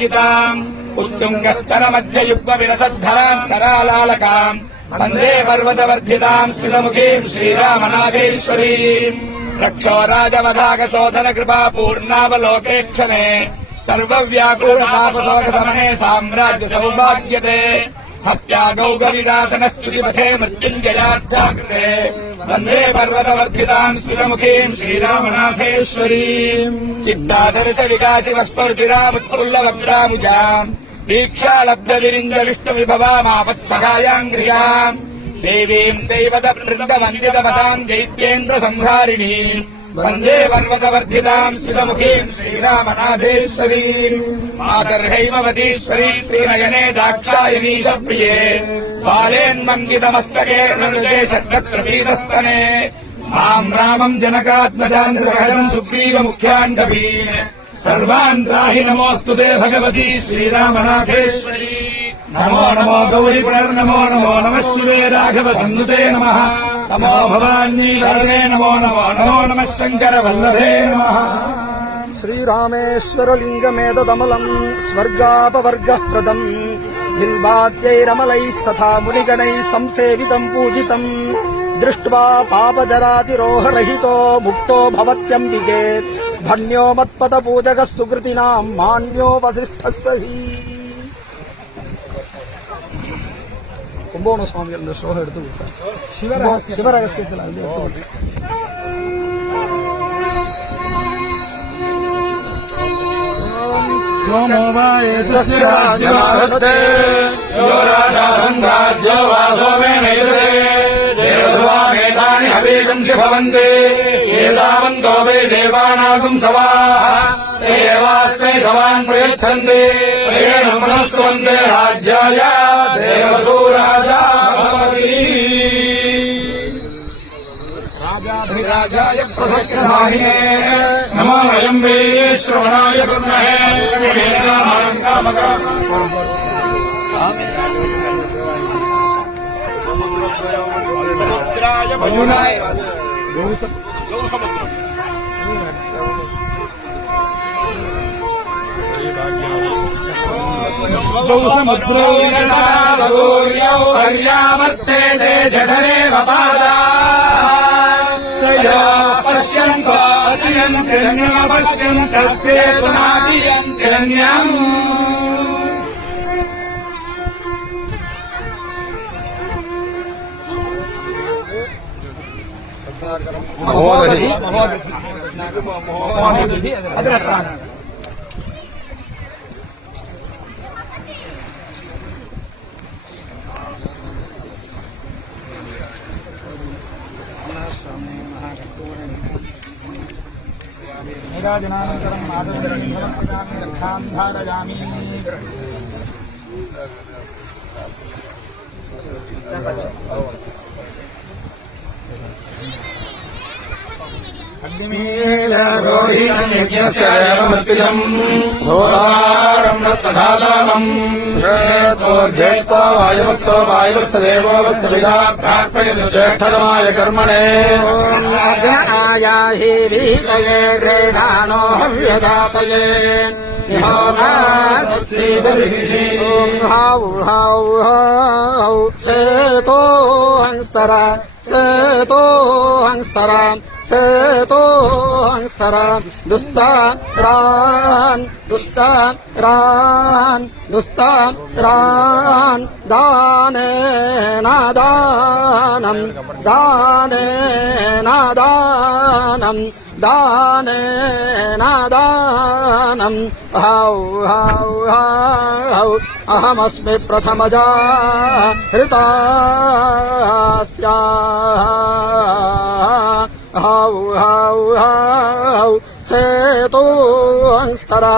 శ్రీరామనాథేశ్వరీమేవాంకితాम् उत्तुङ्गस्तरमध्ययुग्मविलसद्धराम् करालालकाम् वन्दे पर्वतवर्धिताम् स्मितमुखीम् श्रीरामनाथेश्वरीम् रक्षोराजवधाकशोधन कृपा पूर्णावलोकेक्षणे सर्वव्याकुलतापशोकशमने साम्राज्य सौभाग्यते हत्यागौगविदातन स्तुतिपथे मृत्युञ्जयार्थाकृते वन्दे पर्वतवर्धिताम् स्मितमुखीम् श्रीरामनाथेश्वरीम् चित्तादर्श विकासि वस्फुर्तिरामुत्फुल्लवक्त्रामुजाम् दीक्षालब्ध विरिञ्ज विष्णुविभवामापत्सखायाङ्घ्रियाम् देवीम् दैवतवृन्दवन्दितपदाम् दैत्येन्द्र संहारिणीम् वन्दे पर्वतवर्धिताम् स्मितमुखीम् श्रीरामनाथेश्वरीम् मातर्हैमवतीश्वरी त्रिनयने दाक्षायणी सप्रिये बालेन्मङ्गितमस्तके ऋणुजे षट्पत्रपीतस्तने माम् रामम् जनकात्मजान् सहजम् सुग्रीवमुख्याण्डवीन् सर्वान् त्राहि नमोऽस्तु ते भगवती श्रीरामनाथेश्वरी नमो नमो गौरी पुनर्नमो नमो नमः शिवे राघव सन्नुते नमः नमो भवानी वरदे नमो नमो नमो नमः शंकर वल्लभे नमः श्रीरामेश्वरलिङ्गमेतदमलम् स्वर्गापवर्गः प्रदम् बिल्वाद्यैरमलैस्तथा मुनिगणैः संसेवितम् पूजितम् दृष्ट्वा पापजरातिरोहरहितो मुक्तो भवत्यम्बिके धन्यो मत्पदपूजकः सुकृतिनाम् मान्यो वसिष्ठः सही कुंभकोण स्वामी श्लोक शिवरहस्य सोमो वा एतस्य राज्यमाहते यो राजाहं राज्यो वा सोमेनैते देवसुवामेतानि हवीगंसि भवन्ति एतावन्तो वै देवानागुं सवाः ते एवास्मै सवान् प्रयच्छन्ति तेन मनस्वन्ते राज्याय देवसु राजा भवति राजाधिराजाय प्रसक्तसाहिने नमो अयं वै श्रवणाय कुर्महे समुद्राय भजुनाय समुद्रौ पर्यावर्तेते जठरेव पादा पश्यन्तो अतियन्त्यन्यमपश्यन्तस्येतुनातियन्त्यन्यम् निराजनानन्तरम् आदर्शरणं समर्पयामि रक्षां धारयामि यज्ञस्यमर्पितम् घोरारम् रत्नधातामम् श्रेष्ठोर्जयित्वा वायुवत्सो वायुवत्स देवो वत्स विदा प्रार्पयति श्रेष्ठतमाय कर्मणे आयाहि वीतये क्रीडानो हव्यदातये हौ हौ हौ सेतो हंस्तरा सेतो हंस्तरा सेतो हंस्तरा दुस्तारान् दुस्तारान् दुस्तारान् दानेन दानम् दानेन दानम् दानेन दानम् हौ हौ हौ अहमस्मि प्रथमजा हृतास्या हौ हौ हौ सेतो हंस्तरा